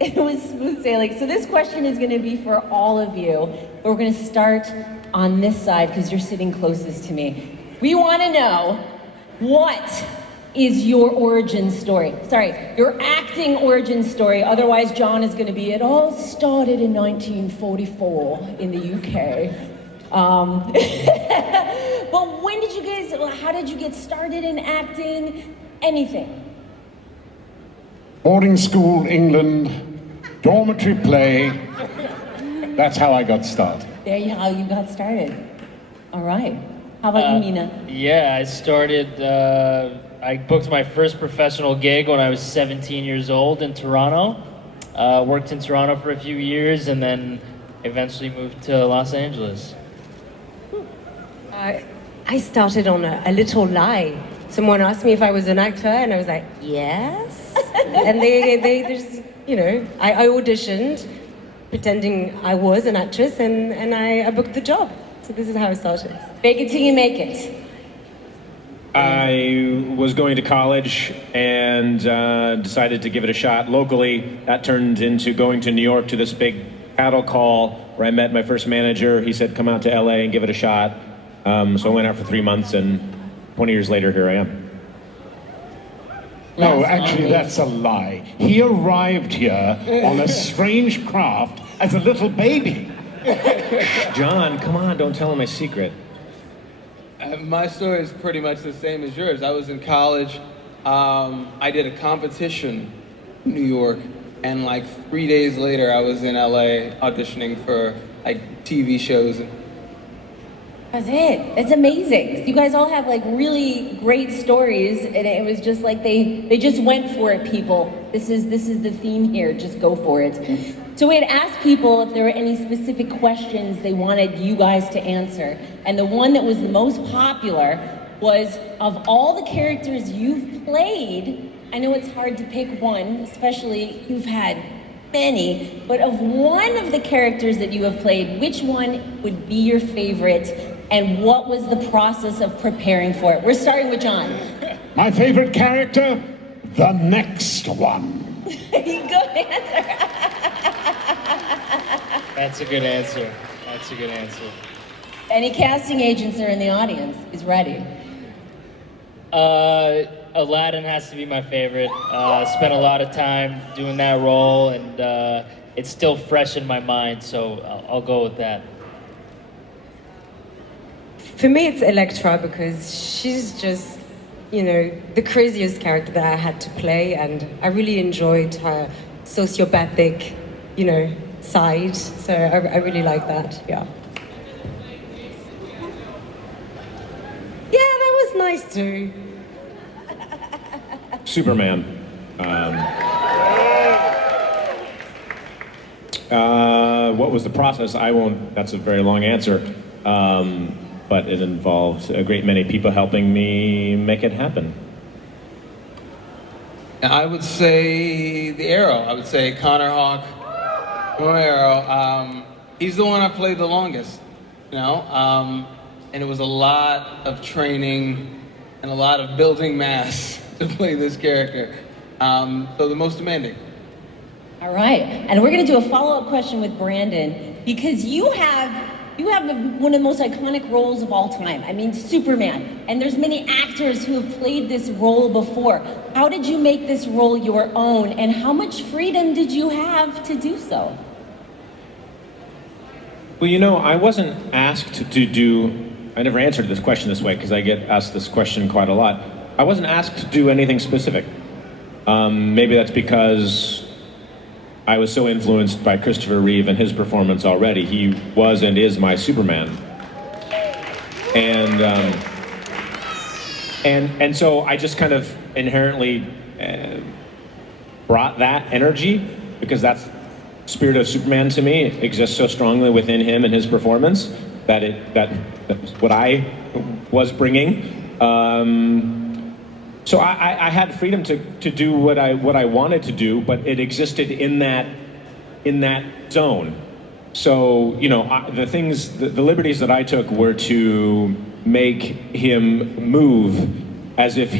it was smooth sailing. So this question is going to be for all of you. We're going to start on this side because you're sitting closest to me. We want to know, what is your origin story? Sorry, your acting origin story. Otherwise, John is going to be, it all started in 1944 in the UK. But when did you guys, how did you get started in acting? Anything? Boarding school, England, dormitory play. That's how I got started. There you how you got started. All right. How about you, Mina? Yeah, I started, I booked my first professional gig when I was 17 years old in Toronto. Worked in Toronto for a few years and then eventually moved to Los Angeles. I started on a little lie. Someone asked me if I was an actor, and I was like, yes. And they just, you know, I auditioned, pretending I was an actress, and I booked the job. So this is how I started. Fake it till you make it. I was going to college and decided to give it a shot locally. That turned into going to New York to this big cattle call where I met my first manager. He said, come out to LA and give it a shot. So I went out for 3 months, and 20 years later, here I am. No, actually, that's a lie. He arrived here on a strange craft as a little baby. John, come on, don't tell him my secret. My story is pretty much the same as yours. I was in college. I did a competition in New York, and like 3 days later, I was in LA auditioning for like TV shows. That's it. It's amazing. You guys all have like really great stories, and it was just like they just went for it, people. This is the theme here. Just go for it. So we had asked people if there were any specific questions they wanted you guys to answer, and the one that was the most popular was, of all the characters you've played, I know it's hard to pick one, especially you've had many, but of one of the characters that you have played, which one would be your favorite? And what was the process of preparing for it? We're starting with John. My favorite character? The next one. Good answer. That's a good answer. That's a good answer. Any casting agents are in the audience. He's ready. Aladdin has to be my favorite. Spent a lot of time doing that role, and it's still fresh in my mind, so I'll go with that. For me, it's Elektra because she's just, you know, the craziest character that I had to play, and I really enjoyed her sociopathic, you know, side. So I really like that. Yeah. Yeah, that was nice too. Superman. What was the process? That's a very long answer. But it involved a great many people helping me make it happen. I would say the Arrow. I would say Connor Hawk or Arrow. He's the one I played the longest, you know? And it was a lot of training and a lot of building mass to play this character. So the most demanding. All right, and we're gonna do a follow-up question with Brandon, because you have one of the most iconic roles of all time. I mean, Superman. And there's many actors who have played this role before. How did you make this role your own, and how much freedom did you have to do so? Well, you know, I wasn't asked to do, I never answered this question this way because I get asked this question quite a lot. I wasn't asked to do anything specific. Maybe that's because I was so influenced by Christopher Reeve and his performance already. He was and is my Superman. And so I just kind of inherently brought that energy, because that's spirit of Superman to me. It exists so strongly within him and his performance that's what I was bringing. So I had freedom to do what I wanted to do, but it existed in that zone. So, you know, the liberties that I took were to make him move as if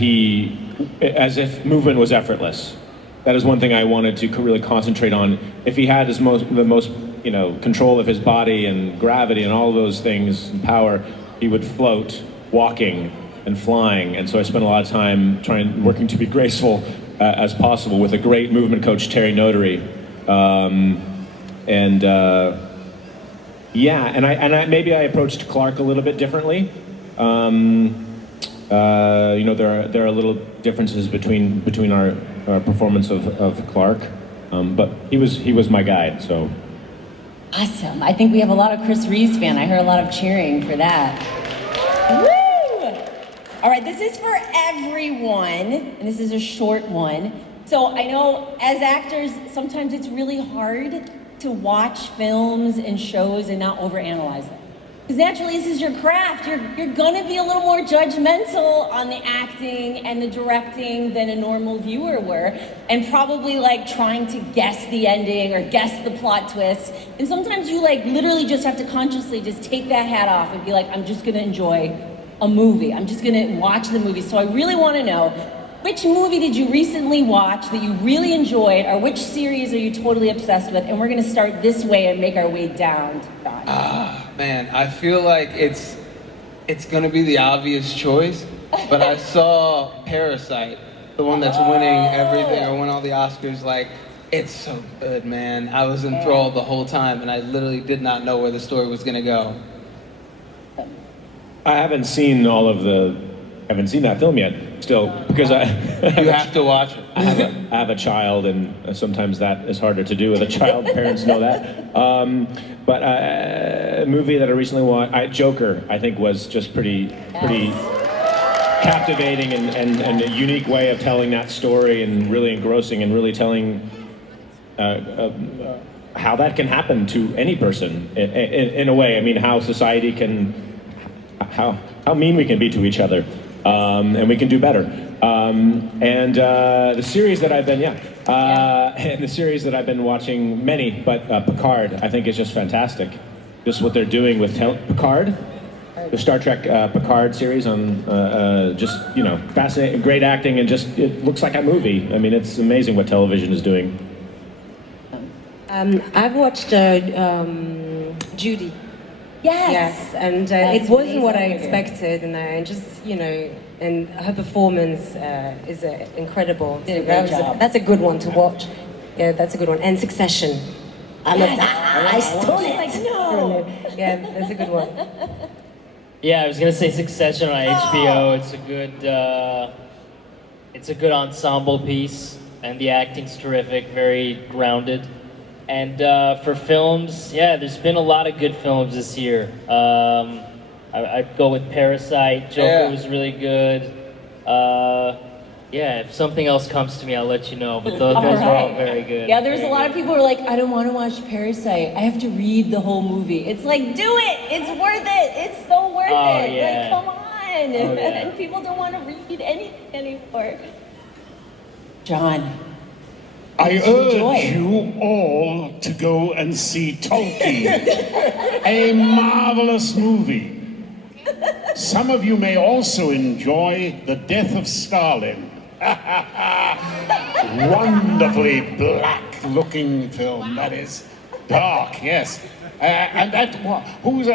movement was effortless. that is one thing I wanted to really concentrate on. If he had the most control of his body and gravity and all those things and power, he would float, walking and flying. And so I spent a lot of time working to be graceful as possible with a great movement coach, Terry Notary. Maybe I approached Clark a little bit differently. There are little differences between our performance of Clark, but he was my guide. So Awesome. I think we have a lot of Chris Reeves fan. I heard a lot of cheering for that. Woo! All right, this is for everyone, and this is a short one. So I know as actors, sometimes it's really hard to watch films and shows and not overanalyze them. Because naturally, this is your craft. You're gonna be a little more judgmental on the acting and the directing than a normal viewer were, and probably like trying to guess the ending or guess the plot twist. And sometimes you like literally just have to consciously just take that hat off and be like, I'm just gonna enjoy a movie. I'm just gonna watch the movie. So I really wanna know, which movie did you recently watch that you really enjoyed, or which series are you totally obsessed with? And we're gonna start this way and make our way down to John. Man, I feel like it's gonna be the obvious choice, but I saw Parasite, the one that's winning everything or won all the Oscars. Like, it's so good, man. I was enthralled the whole time, and I literally did not know where the story was gonna go. I haven't seen that film yet. Still, because You have to watch it. I have a child, and sometimes that is harder to do with a child. Parents know that. But a movie that I recently watched, Joker, I think was just pretty captivating and a unique way of telling that story, and really engrossing, and really telling how that can happen to any person in a way. I mean, how society can, how mean we can be to each other. And we can do better. The series that I've been, and the series that I've been watching, many, but Picard, I think is just fantastic. Just what they're doing with Picard, the Star Trek Picard series on, fascinating, great acting, and just, it looks like a movie. I mean, it's amazing what television is doing. I've watched Judy. Yes. And it wasn't what I expected, and just, and her performance is incredible. Did a great job. That's a good one to watch. Yeah, that's a good one. And Succession. I stole it. Like, no. Yeah, that's a good one. Yeah, I was gonna say Succession on HBO. It's a good ensemble piece, and the acting's terrific, very grounded. And for films, there's been a lot of good films this year. I'd go with Parasite. Joker was really good. If something else comes to me, I'll let you know. But those are all very good. Yeah, there's a lot of people who are like, I don't want to watch Parasite. I have to read the whole movie. It's like, do it. It's worth it. It's so worth it. Yeah. Like, come on. And people don't want to read anything anymore. John. I urge you all to go and see Tolkien, a marvelous movie. Some of you may also enjoy The Death of Stalin. Wonderfully black-looking film, that is. Dark, yes. And that, who's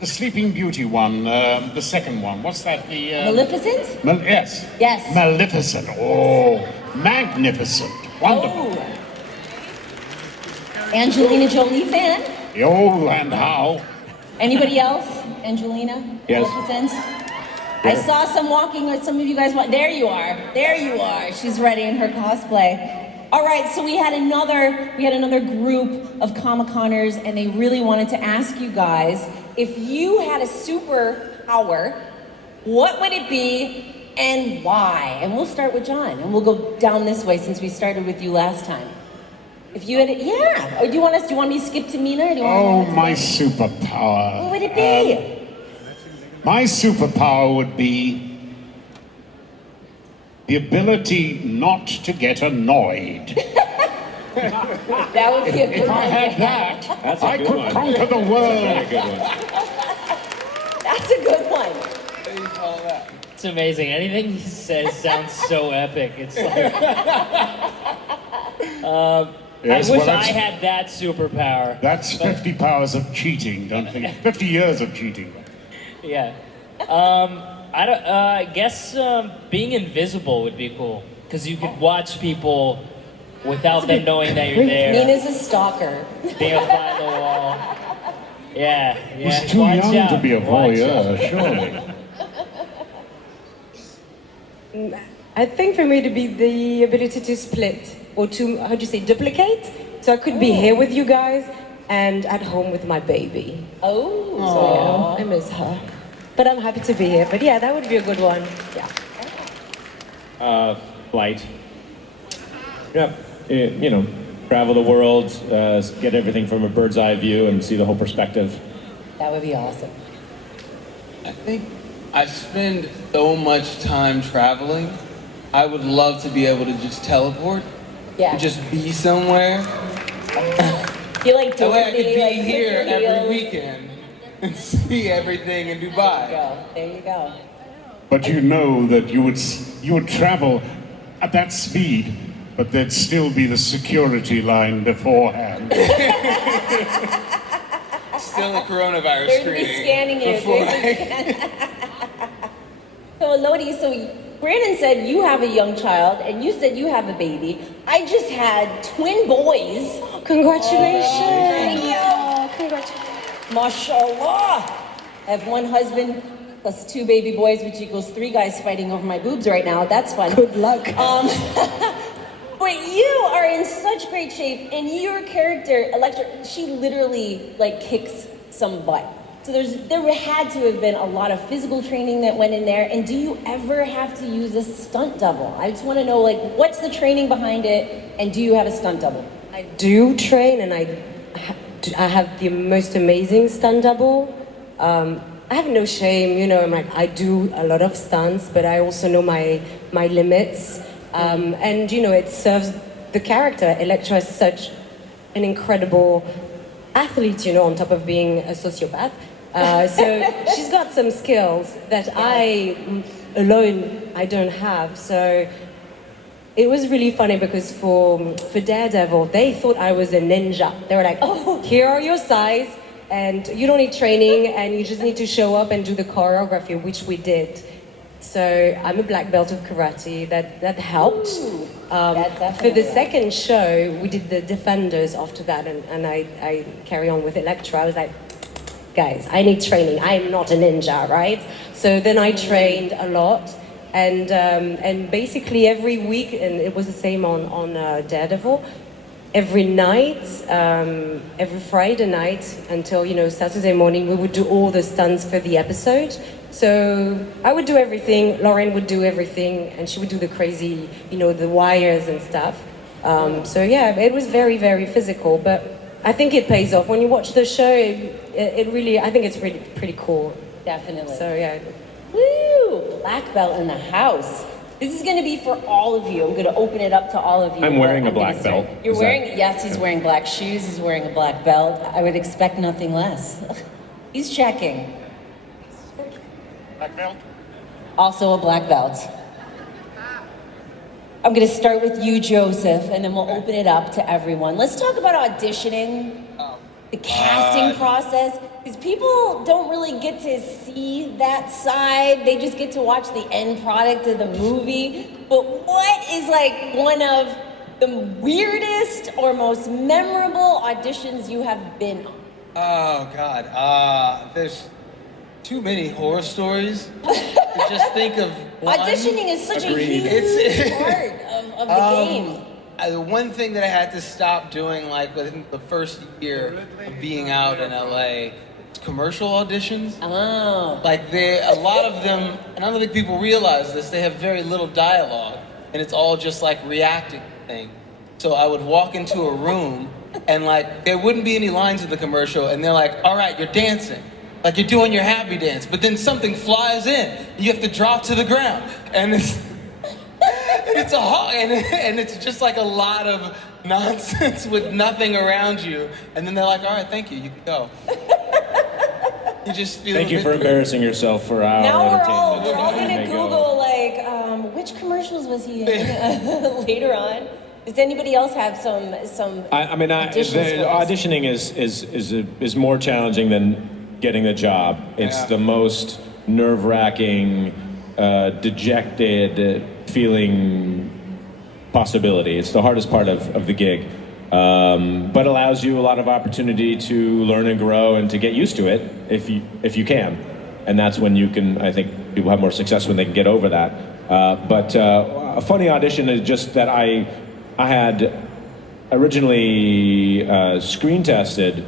the Sleeping Beauty one, the second one. What's that? Maleficent? Yes. Yes. Maleficent. Oh, magnificent. Wonderful. Oh. Angelina Jolie fan? Oh, and how? Anybody else? Angelina? Yes. Maleficent? I saw some walking with some of you guys. There you are. There you are. She's ready in her cosplay. All right, so we had another group of Comic-Coners, and they really wanted to ask you guys, if you had a superpower, what would it be and why? And we'll start with John, and we'll go down this way since we started with you last time. If you had or do you want me to skip to Mina? Or do you want Oh, my superpower. What would it be? My superpower would be the ability not to get annoyed. That would be a good If I one. had that, I good could one. conquer the world. Very good one. That's a good one. What do you call that? It's amazing. Anything he says sounds so epic. It's like, Yes, I wish well, I had that superpower. That's 50 powers of cheating, don't think. 50 years of cheating. Yeah. I guess being invisible would be cool because you could watch people without them knowing that you're there. Nina's a stalker. Being a fly on the wall. Yeah. He's too Watch young out. to be a Watch out. voyeur, surely. I think for me to be the ability to split or to, how do you say, duplicate? So I could be here with you guys and at home with my baby. Oh. So yeah, I miss her. But I'm happy to be here. But yeah, that would be a good one. Yeah. Flight. Yeah, you know, travel the world, get everything from a bird's eye view and see the whole perspective. That would be awesome. I think I spend so much time traveling. I would love to be able to just teleport. Yeah. And just be somewhere. You like That way I could Dorothy, be like here click your every heels. weekend and see everything in There you Dubai. go. There you go. But you know that you would travel at that speed, but there'd still be the security line beforehand. Still a coronavirus They're be screening. scanning you. before So Lodi, so Brandon said you have a young child, and you said you have a baby. I just had twin boys. Congratulations. Thank you. Oh, congratulations. Mashallah. I have one husband plus 2 baby boys, which equals 3 guys fighting over my boobs right now. That's fun. Good luck. But you are in such great shape, and your character, Electra, she literally like kicks some butt. So there had to have been a lot of physical training that went in there. And do you ever have to use a stunt double? I just want to know, like, what's the training behind it, and do you have a stunt double? I do train, and I have the most amazing stunt double. I have no shame, you know. I do a lot of stunts, but I also know my limits. And you know, it serves the character. Electra is such an incredible athlete, you know, on top of being a sociopath. So she's got some skills that I don't have. So it was really funny because for Daredevil, they thought I was a ninja. They were like, oh, here are your size, and you don't need training, and you just need to show up and do the choreography, which we did. So I'm a black belt of karate. That helped. Ooh, For that the definitely second show, we did the Defenders after that, and I carry on with Electra. I was like, guys, I need training. I'm not a ninja, right? So then I trained a lot, and basically every week, and it was the same on Daredevil. Every night, every Friday night until, you know, Saturday morning, we would do all the stunts for the episode. So I would do everything, Lauren would do everything, and she would do the crazy, you know, the wires and stuff. So yeah, it was very, very physical, but I think it pays off. When you watch the show, it really, I think it's really pretty cool. Definitely. So yeah. Woo! Black belt in the house. This is going to be for all of you. I'm going to open it up to all of you. I'm wearing a gonna black start. belt. You're Is wearing, that- yes, he's wearing black shoes. He's wearing a black belt. I would expect nothing less. He's checking. Black belt? Also a black belt. I'm going to start with you, Joseph, and then we'll open it up to everyone. Let's talk about auditioning, the casting process, because people don't really get to see that side. They just get to watch the end product of the movie. But what is like one of the weirdest or most memorable auditions you have been on? Oh God, there's too many horror stories to just think of one. Auditioning is such Agreed. a huge part of the game. The one thing that I had to stop doing, like within the first year of being out in LA, is commercial auditions. Oh. Like a lot of them, and I don't think people realize this, they have very little dialogue, and it's all just like reacting thing. So I would walk into a room, and like there wouldn't be any lines in the commercial, and they're like, "All right, you're dancing." Like you're doing your happy dance, but then something flies in. You have to drop to the ground, and it's and it's just like a lot of nonsense with nothing around you. And then they're like, "All right, thank you, you can go." You just feel Thank you for embarrassing yourself for our Now we're entertainment. all There gonna you go. Google like which commercials was he in later on. Does anybody else have some I mean, audition stories? auditioning is more challenging than getting the job. It's Yeah. the most nerve-wracking, dejected feeling possibility. It's the hardest part of the gig, but allows you a lot of opportunity to learn and grow and to get used to it if you can. And that's when you can. I think people have more success when they can get over that. But a funny audition is just that I had originally screen tested.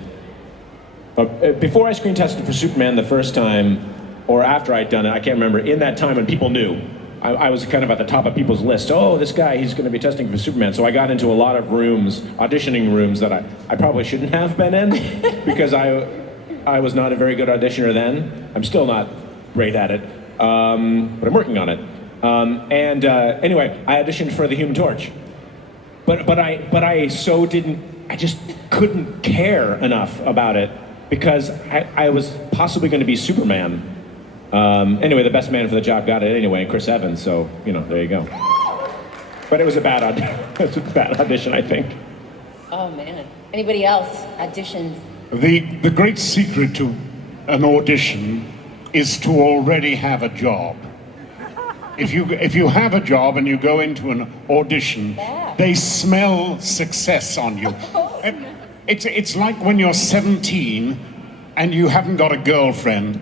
Before I screen tested for Superman the first time, or after I'd done it, I can't remember, in that time when people knew. I was kind of at the top of people's list. Oh, this guy, he's going to be testing for Superman. So I got into a lot of rooms, auditioning rooms, that I probably shouldn't have been in because I was not a very good auditioner then. I'm still not great at it, but I'm working on it. Anyway, I auditioned for the Human Torch. But I just couldn't care enough about it because I was possibly going to be Superman. Anyway, the best man for the job got it anyway, Chris Evans. So there you go. But it was a bad audition, I think. Oh man. Anybody else? Auditions. The great secret to an audition is to already have a job. If you have a job and you go into an audition, Yeah. they smell success on you. It's like when you're 17 and you haven't got a girlfriend,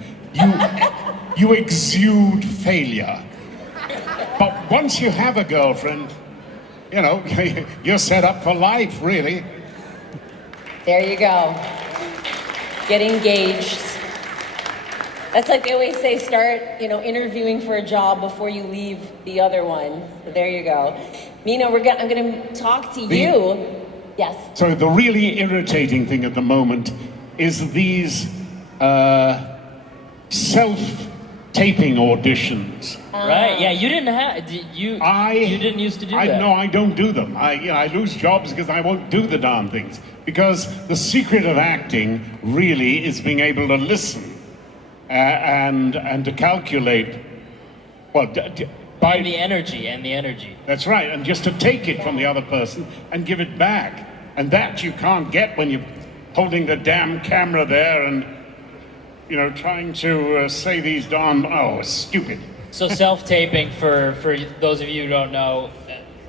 you exude failure. But once you have a girlfriend, you're set up for life, really. There you go. Get engaged. That's like they always say, start, interviewing for a job before you leave the other one. So there you go. Mina, I'm gonna talk to you. Yes. So the really irritating thing at the moment is these self-taping auditions. Right? Yeah, you didn't have you didn't used to do that. No, I don't do them. I lose jobs because I won't do the darn things. Because the secret of acting really is being able to listen and to calculate. Well, by And the energy. That's right, and just to take it from the other person and give it back. And that you can't get when you're holding the damn camera there and, trying to say these darn, stupid. So self-taping, for those of you who don't know,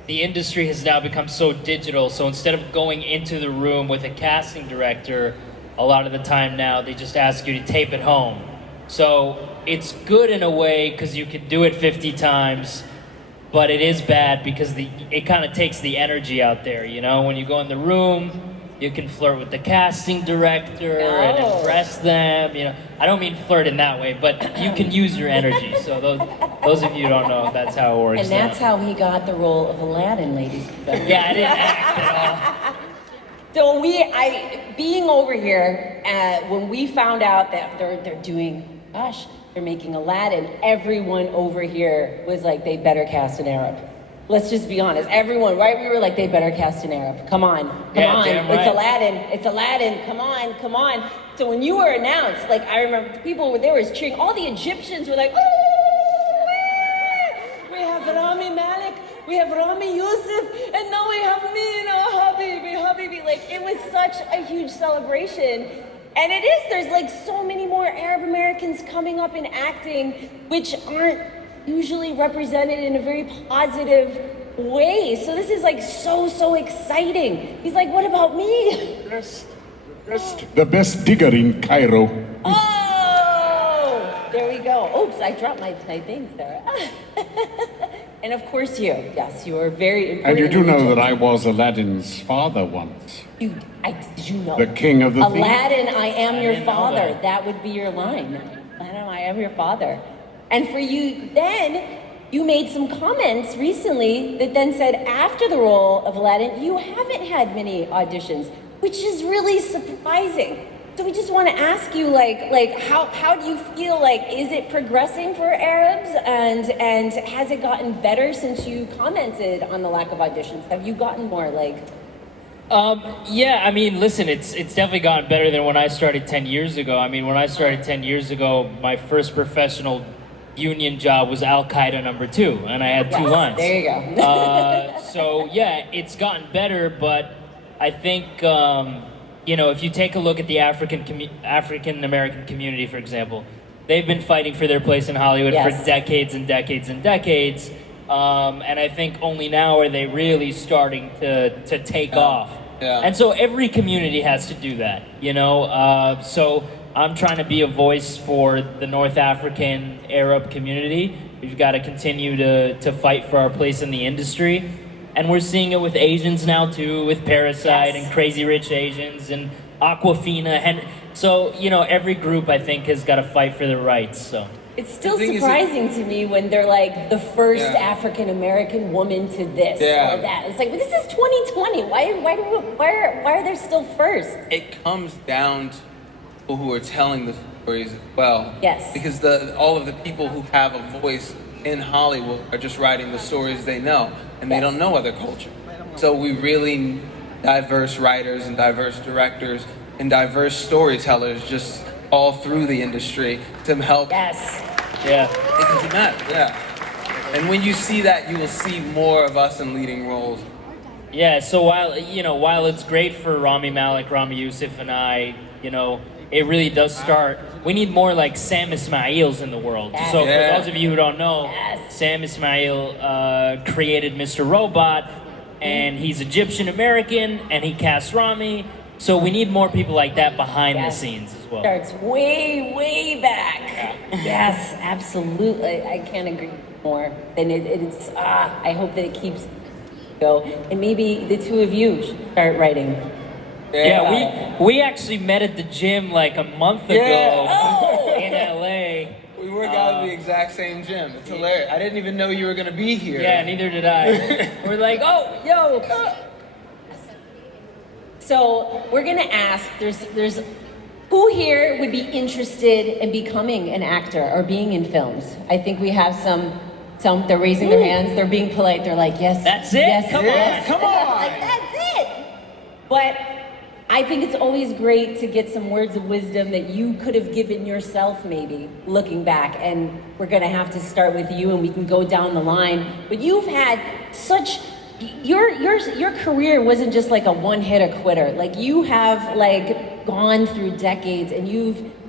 the industry has now become so digital. So instead of going into the room with a casting director, a lot of the time now they just ask you to tape at home. So it's good in a way because you can do it 50 times, but it is bad because it kind of takes the energy out there. When you go in the room, you can flirt with the casting director and impress them. I don't mean flirt in that way, but you can use your energy. So those of you who don't know, that's how it works. And that's how he got the role of Aladdin, ladies and gentlemen. Yeah, I didn't act at all. So being over here, when we found out that they're doing, they're making Aladdin, everyone over here was like, they better cast an Arab. Let's just be honest. Everyone, right? We were like, they better cast an Arab. Come on. Yeah, damn right. It's Aladdin. Come on. So when you were announced, I remember the people were there was cheering. All the Egyptians were like, oh, we have Rami Malek, we have Rami Youssef, and now we have me, Habibi. It was such a huge celebration. And it is, there's so many more Arab Americans coming up in acting, which aren't usually represented in a very positive way. So this is so exciting. He's like, what about me? The best digger in Cairo. Oh, there we go. Oops, I dropped my things there. And of course you are very important. And you do know that I was Aladdin's father once. Did you know? The king of the thieves. Aladdin, I am your didn't know father. that. That would be your line. Aladdin, I am your father. And for you, then, you made some comments recently that then said after the role of Aladdin, you haven't had many auditions, which is really surprising. So we just want to ask you, how do you feel? Is it progressing for Arabs? And has it gotten better since you commented on the lack of auditions? Have you gotten more, Yeah, I mean, listen, it's definitely gotten better than when I started 10 years ago. I mean, when I started 10 years ago, my first professional union job was Al Qaeda #2, and I had 2 Yes, lines. there you go. So yeah, it's gotten better, but I think if you take a look at the African American community, for example, they've been fighting for their place in Hollywood Yes. for decades and decades and decades. And I think only now are they really starting to take off. Yeah. And so every community has to do that, So I'm trying to be a voice for the North African Arab community. We've got to continue to fight for our place in the industry. And we're seeing it with Asians now too, with Parasite Yes. and Crazy Rich Asians and Aquafina. And so, every group I think has got to fight for their rights, so. It's still The thing is surprising to me when they're like the first Yeah. African American woman to this Yeah. or that. It's like, but this is 2020. Why are they still first? It comes down to people who are telling the stories as well. Yes. Because all of the people who have a voice in Hollywood are just writing the stories they know, and they don't know other culture. So we really need diverse writers and diverse directors and diverse storytellers just all through the industry to help. Yes. Yeah. Because it matters, yeah. And when you see that, you will see more of us in leading roles. Yeah, so while it's great for Rami Malek, Rami Youssef, and I, it really does start. We need more like Sam Ismails in the world. Yes. So Yeah. for those of you who don't know, Yes. Sam Ismail created Mr. Robot, and he's Egyptian American, and he cast Rami. So we need more people like that behind the Yes. scenes as well. Starts way back. Yes, absolutely. I can't agree more. And I hope that it keeps go. And maybe the two of you should start writing. Yeah, we actually met at the gym like a month ago Yeah. in LA. We work out at the exact same gym. It's hilarious. I didn't even know you were going to be here. Yeah, neither did I. We're like, oh, yo. So we're gonna ask. There's who here would be interested in becoming an actor or being in films? I think we have some. They're raising their hands. They're being polite. They're like, yes. That's it? Yes, Come yes. on, come on. Like that's it. But I think it's always great to get some words of wisdom that you could have given yourself, maybe looking back. And we're gonna have to start with you, and we can go down the line. But you've had such. Your career wasn't just like a one-hit quitter. Like you have like gone through decades, and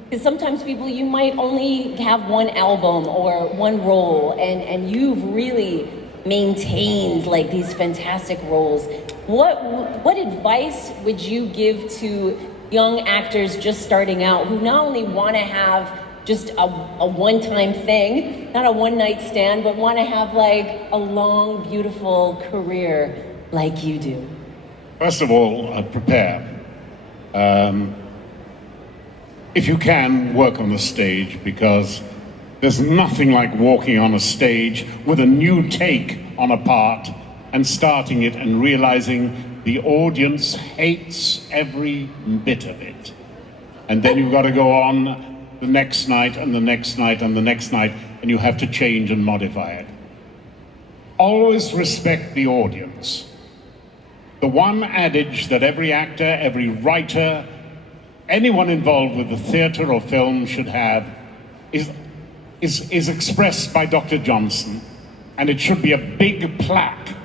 because sometimes people, you might only have one album or one role, and you've really maintained like these fantastic roles. What advice would you give to young actors just starting out who not only want to have just a one-time thing, not a one-night stand, but want to have like a long, beautiful career like you do? First of all, prepare. If you can, work on the stage, because there's nothing like walking on a stage with a new take on a part and starting it and realizing the audience hates every bit of it. And then you've got to go on the next night and the next night and the next night, and you have to change and modify it. Always respect the audience. The one adage that every actor, every writer, anyone involved with the theater or film should have is expressed by Dr. Johnson, and it should be a big plaque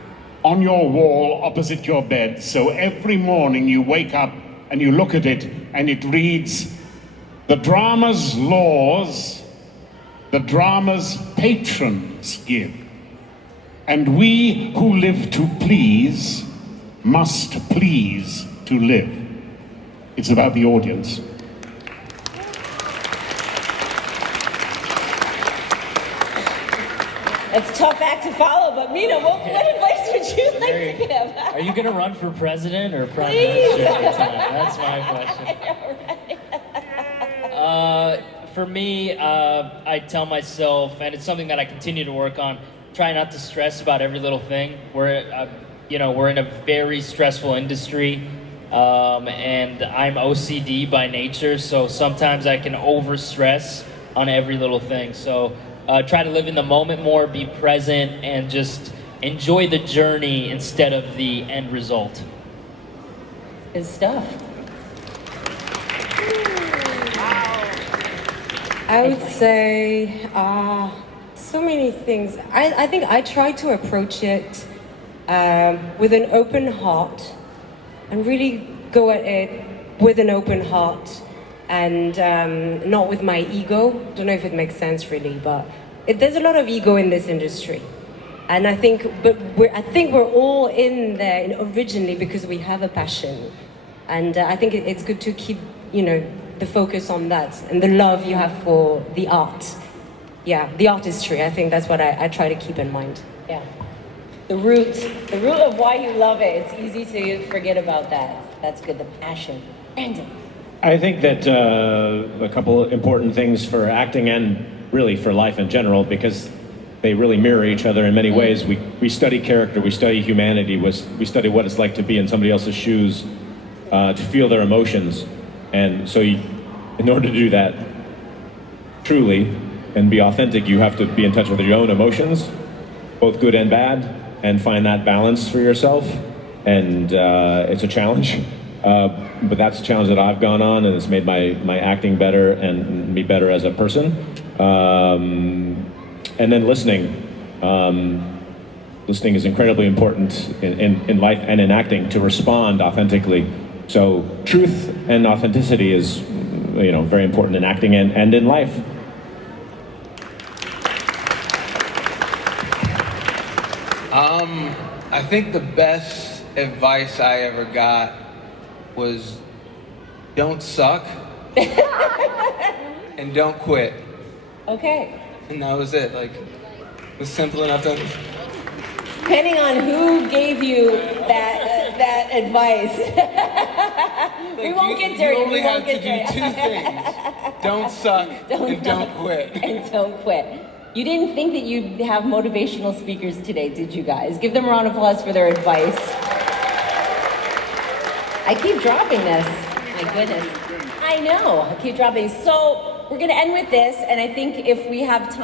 on your wall opposite your bed, so every morning you wake up and you look at it and it reads, "The drama's laws, the drama's patrons give, and we who live to please must please to live." It's about the audience. It's a tough act to follow, but Mina, what advice would you like to give? Are you going to run for president or prime Please. minister at the time? That's my question. For me, I tell myself, and it's something that I continue to work on, try not to stress about every little thing. We're in a very stressful industry, and I'm OCD by nature, so sometimes I can overstress on every little thing. So try to live in the moment more, be present, and just enjoy the journey instead of the end result. his stuff. I would say so many things. I think I try to approach it with an open heart and really go at it with an open heart and not with my ego. Don't know if it makes sense really, but there's a lot of ego in this industry. And I think we're all in there originally because we have a passion. And I think it's good to keep, the focus on that and the love you have for the art. Yeah, the artistry. I think that's what I try to keep in mind. Yeah. The root of why you love it. It's easy to forget about that. That's good, the passion. Brandon. I think that a couple important things for acting and really for life in general, because they really mirror each other in many ways. We study character, we study humanity, we study what it's like to be in somebody else's shoes, to feel their emotions. And so in order to do that truly and be authentic, you have to be in touch with your own emotions, both good and bad, and find that balance for yourself. And it's a challenge, but that's a challenge that I've gone on, and it's made my acting better and me better as a person. And then listening. Listening is incredibly important in life and in acting, to respond authentically. So truth and authenticity is, very important in acting and in life. I think the best advice I ever got was don't suck and don't quit. Okay. And that was it. Like, it was simple enough to... Depending on who gave you that advice. We won't get dirty. You only We won't have to get do dirty. two things. Don't suck and don't quit. And don't quit. You didn't think that you'd have motivational speakers today, did you guys? Give them a round of applause for their advice. I keep dropping this. My goodness. I know. I keep dropping. So we're going to end with this, and I think if we have time,